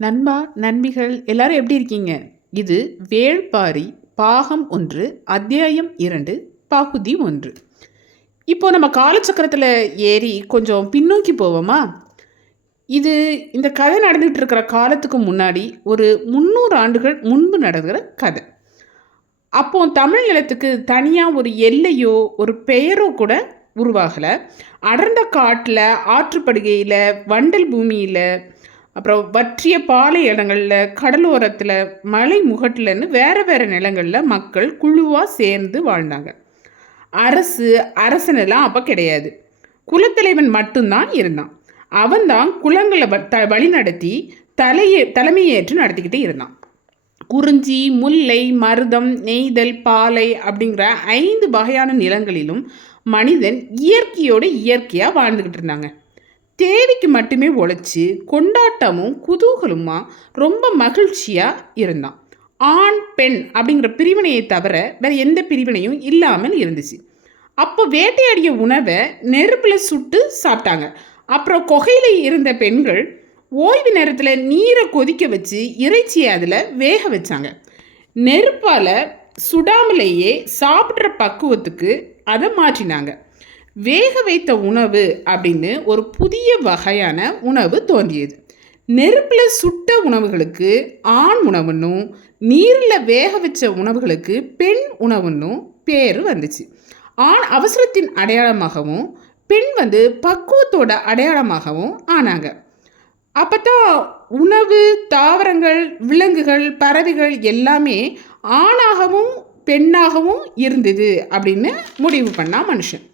நண்பா, நண்பிகள் எல்லாரும் எப்படி இருக்கீங்க? இது வேள்பாரி பாகம் 1 அத்தியாயம் 2 பகுதி 1. இப்போ நம்ம காலச்சக்கரத்தில் ஏறி கொஞ்சம் பின்னோக்கி போவோமா? இந்த கதை நடந்துகிட்டு இருக்கிற காலத்துக்கு முன்னாடி ஒரு 300 ஆண்டுகள் முன்பு நடக்கிற கதை. அப்போ தமிழ் நிலத்துக்கு தனியாக ஒரு எல்லையோ ஒரு பெயரோ கூட உருவாகலை. அடர்ந்த காட்டில், ஆற்றுப்படுகையில், வண்டல் பூமியில், அப்புறம் வற்றிய பாலை இடங்களில், கடலோரத்தில், மலை முகட்டில்னு வேறு வேறு நிலங்களில் மக்கள் குழுவாக சேர்ந்து வாழ்ந்தாங்க. அரசனெல்லாம் அப்போ கிடையாது. குலத்தலைவன் மட்டும்தான் இருந்தான். அவன்தான் குலங்களை வழி நடத்தி தலைமையேற்று நடத்திக்கிட்டே இருந்தான். குறிஞ்சி, முல்லை, மருதம், நெய்தல், பாலை அப்படிங்கிற 5 வகையான நிலங்களிலும் மனிதன் இயற்கையோடு இயற்கையாக வாழ்ந்துக்கிட்டு இருந்தாங்க. தேவைக்கு மட்டுமே உழைச்சி கொண்டாட்டமும் குதூகலமா ரொம்ப மகிழ்ச்சியாக இருந்தான். ஆண் பெண் அப்படிங்கிற பிரிவினையை தவிர வேறு எந்த பிரிவினையும் இல்லாமல் இருந்துச்சு. அப்போ வேட்டையாடிய உணவை நெருப்பில் சுட்டு சாப்பிட்டாங்க. அப்புறம் குகையில் இருந்த பெண்கள் ஓய்வு நேரத்தில் நீரை கொதிக்க வச்சு இறைச்சியை அதில் வேக வச்சாங்க. நெருப்பால் சுடாமலேயே சாப்பிட்ற பக்குவத்துக்கு அதை மாற்றினாங்க. வேக வைத்த உணவு அப்படின்னு ஒரு புதிய வகையான உணவு தோன்றியது. நெருப்பில் சுட்ட உணவுகளுக்கு ஆண் உணவுன்னும், நீரில் வேக வச்ச உணவுகளுக்கு பெண் உணவுன்னும் பேர் வந்துச்சு. ஆண் அவசரத்தின் அடையாளமாகவும், பெண் பக்குவத்தோட அடையாளமாகவும் ஆனாங்க. அப்போ தான் உணவு, தாவரங்கள், விலங்குகள், பறவைகள் எல்லாமே ஆணாகவும் பெண்ணாகவும் இருந்தது அப்படின்னு முடிவு பண்ணால் மனுஷன்.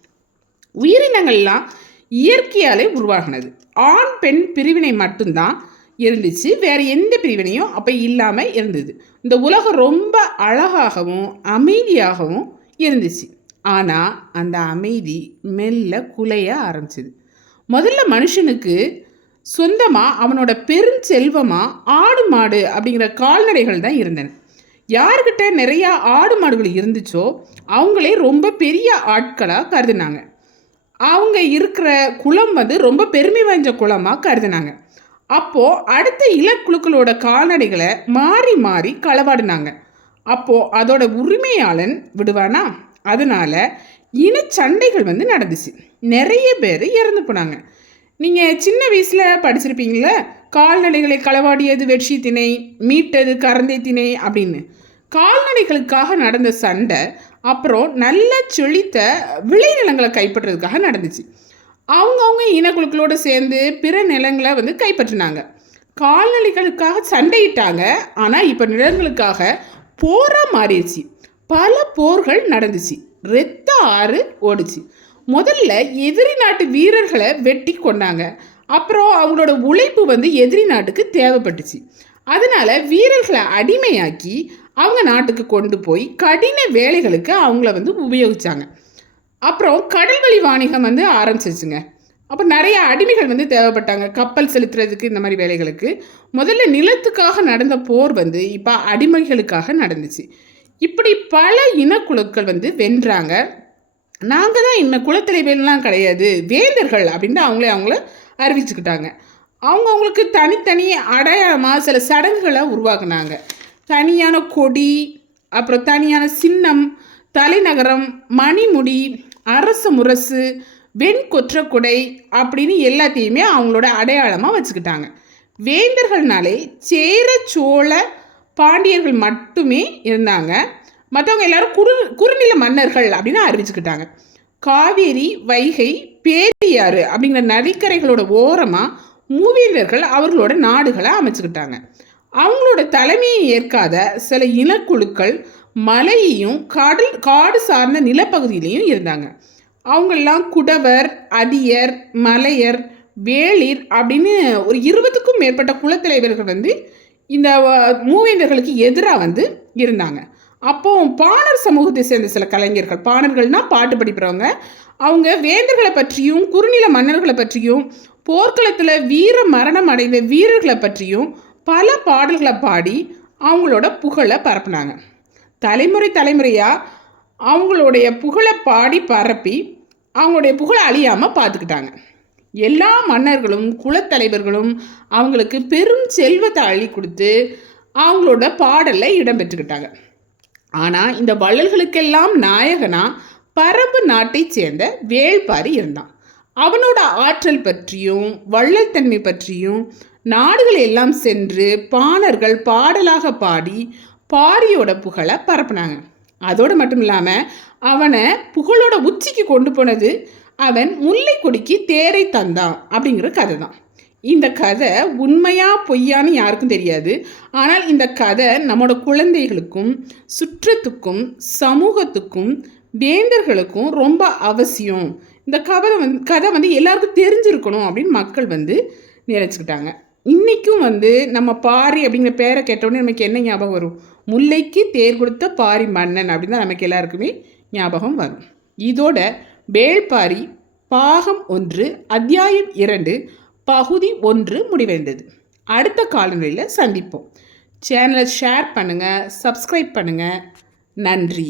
உயிரினங்கள்லாம் இயற்கையாலே உருவாகினது. ஆண் பெண் பிரிவினை மட்டும்தான் இருந்துச்சு. வேறு எந்த பிரிவினையும் அப்போ இல்லாமல் இருந்தது. இந்த உலகம் ரொம்ப அழகாகவும் அமைதியாகவும் இருந்துச்சு. ஆனால் அந்த அமைதி மெல்ல குலைய ஆரம்பிச்சிது. முதல்ல மனுஷனுக்கு சொந்தமாக அவனோட பெருஞ்செல்வமாக ஆடு மாடு அப்படிங்கிற கால்நடைகள் தான் இருந்தன. யார்கிட்ட நிறையா ஆடு மாடுகள் இருந்துச்சோ அவங்களே ரொம்ப பெரிய ஆட்களாக கருதுனாங்க. அவங்க இருக்கிற குலம் ரொம்ப பெருமை வாய்ந்த குலமாக கருதுனாங்க. அப்போது அடுத்த இளக்குழுக்களோட கால்நடைகளை மாறி மாறி களவாடினாங்க. அப்போது அதோட உரிமையாளன் விடுவானா? அதனால் இனச்சண்டைகள் நடந்துச்சு. நிறைய பேர் இறந்து போனாங்க. நீங்கள் சின்ன வயசில் படிச்சிருப்பீங்களே, கால்நடைகளை களவாடியது வெற்றி திணை, மீட்டது கரந்தை திணை அப்படின்னு. கால்நடைகளுக்காக நடந்த சண்டை அப்புறம் நல்ல செழித்த விளைநிலங்களை கைப்பற்றுறதுக்காக நடந்துச்சு. அவங்கவுங்க இனக்குழுக்களோடு சேர்ந்து பிற நிலங்களை கைப்பற்றினாங்க. கால்நடைகளுக்காக சண்டையிட்டாங்க. ஆனால் இப்போ நிலங்களுக்காக போராக மாறிடுச்சு. பல போர்கள் நடந்துச்சு. இரத்த ஆறு ஓடிச்சு. முதல்ல எதிரி நாட்டு வீரர்களை வெட்டி கொண்டாங்க. அப்புறம் அவங்களோட உழைப்பு எதிரி நாட்டுக்கு தேவைப்பட்டுச்சு. அதனால் வீரர்களை அடிமையாக்கி அவங்க நாட்டுக்கு கொண்டு போய் கடின வேலைகளுக்கு அவங்கள உபயோகித்தாங்க. அப்புறம் கடல் வழி வாணிகம் ஆரம்பிச்சிருச்சுங்க. அப்போ நிறைய அடிமைகள் தேவைப்பட்டாங்க கப்பல் செலுத்துறதுக்கு, இந்த மாதிரி வேலைகளுக்கு. முதல்ல நிலத்துக்காக நடந்த போர் இப்போ அடிமைகளுக்காக நடந்துச்சு. இப்படி பல இனக்குழுக்கள் வென்றாங்க. நாங்கள் தான் இன்னும் குலத்தலைவெல்லாம் கிடையாது, வேந்தர்கள் அப்படின்னு அவங்கள அறிவிச்சுக்கிட்டாங்க. அவங்களுக்கு தனித்தனி அடையாளமாக சில சடங்குகளை உருவாக்குனாங்க. தனியான கொடி, அப்புறம் தனியான சின்னம், தலைநகரம், மணிமுடி, அரச முரசு, வெண்கொற்றக்குடை அப்படின்னு எல்லாத்தையுமே அவங்களோட அடையாளமாக வச்சுக்கிட்டாங்க. வேந்தர்கள்னாலே சேர, சோழ, பாண்டியர்கள் மட்டுமே இருந்தாங்க. மற்றவங்க எல்லாரும் குறுநில மன்னர்கள் அப்படின்னு அறிவிச்சுக்கிட்டாங்க. காவேரி, வைகை, பேரியாறு அப்படிங்கிற நதிக்கரைகளோட ஓரமாக மூவேந்தர்கள் அவர்களோட நாடுகளை அமைச்சுக்கிட்டாங்க. அவங்களோட தலைமையை ஏற்காத சில இனக்குழுக்கள் மலையையும் காடு சார்ந்த நிலப்பகுதியிலையும் இருந்தாங்க. அவங்கெல்லாம் குடவர், அதியர், மலையர், வேளிர் அப்படின்னு ஒரு 20க்கும் மேற்பட்ட குலத்தலைவர்கள் இந்த மூவேந்தர்களுக்கு எதிராக இருந்தாங்க. அப்போ பாணர் சமூகத்தை சேர்ந்த சில கலைஞர்கள், பாணர்கள்னால் பாட்டு படிக்கிறவங்க, அவங்க வேந்தர்களை பற்றியும் குறுநில மன்னர்களை பற்றியும் போர்க்களத்தில் வீர மரணம் அடைந்த வீரர்களை பற்றியும் பல பாடல்களை பாடி அவங்களோட புகழை பரப்புனாங்க. தலைமுறையாக அவங்களுடைய புகழை பாடி பரப்பி அவங்களுடைய புகழை அழியாமல் பார்த்துக்கிட்டாங்க. எல்லா மன்னர்களும் குலத்தலைவர்களும் அவங்களுக்கு பெரும் செல்வத்தை அள்ளி கொடுத்து அவங்களோட பாடலில் இடம்பெற்றுக்கிட்டாங்க. ஆனால் இந்த வள்ளல்களுக்கெல்லாம் நாயகனா பரம்பு நாட்டை சேர்ந்த வேள்பாரி இருந்தான். அவனோட ஆற்றல் பற்றியும் வள்ளல் தன்மை பற்றியும் நாடுகள் எல்லாம் சென்று பாணர்கள் பாடலாக பாடி பாரியோட புகழை பரப்புனாங்க. அதோடு மட்டும் இல்லாமல் அவனை புகழோட உச்சிக்கு கொண்டு போனது அவன் முல்லை கொடிக்கு தேரை தந்தான் அப்படிங்கிற கதை தான். இந்த கதை உண்மையா பொய்யான்னு யாருக்கும் தெரியாது. ஆனால் இந்த கதை நம்மளோட குழந்தைகளுக்கும் சுற்றத்துக்கும் சமூகத்துக்கும் வேந்தர்களுக்கும் ரொம்ப அவசியம். இந்த கதை வந்து எல்லாருக்கும் தெரிஞ்சிருக்கணும் அப்படின்னு மக்கள் நினைச்சுக்கிட்டாங்க. இன்றைக்கும் நம்ம பாரி அப்படிங்கிற பேரை கேட்டோடனே நமக்கு என்ன ஞாபகம் வரும்? முல்லைக்கு தேர் கொடுத்த பாரி மன்னன் அப்படின்னு தான் நமக்கு எல்லாருக்குமே ஞாபகம் வரும். இதோட வேள்பாரி பாகம் 1 அத்தியாயம் 2 பகுதி 1 முடிவடைந்தது. அடுத்த காலநிலையில் சந்திப்போம். சேனலை ஷேர் பண்ணுங்கள், சப்ஸ்கிரைப் பண்ணுங்கள். நன்றி.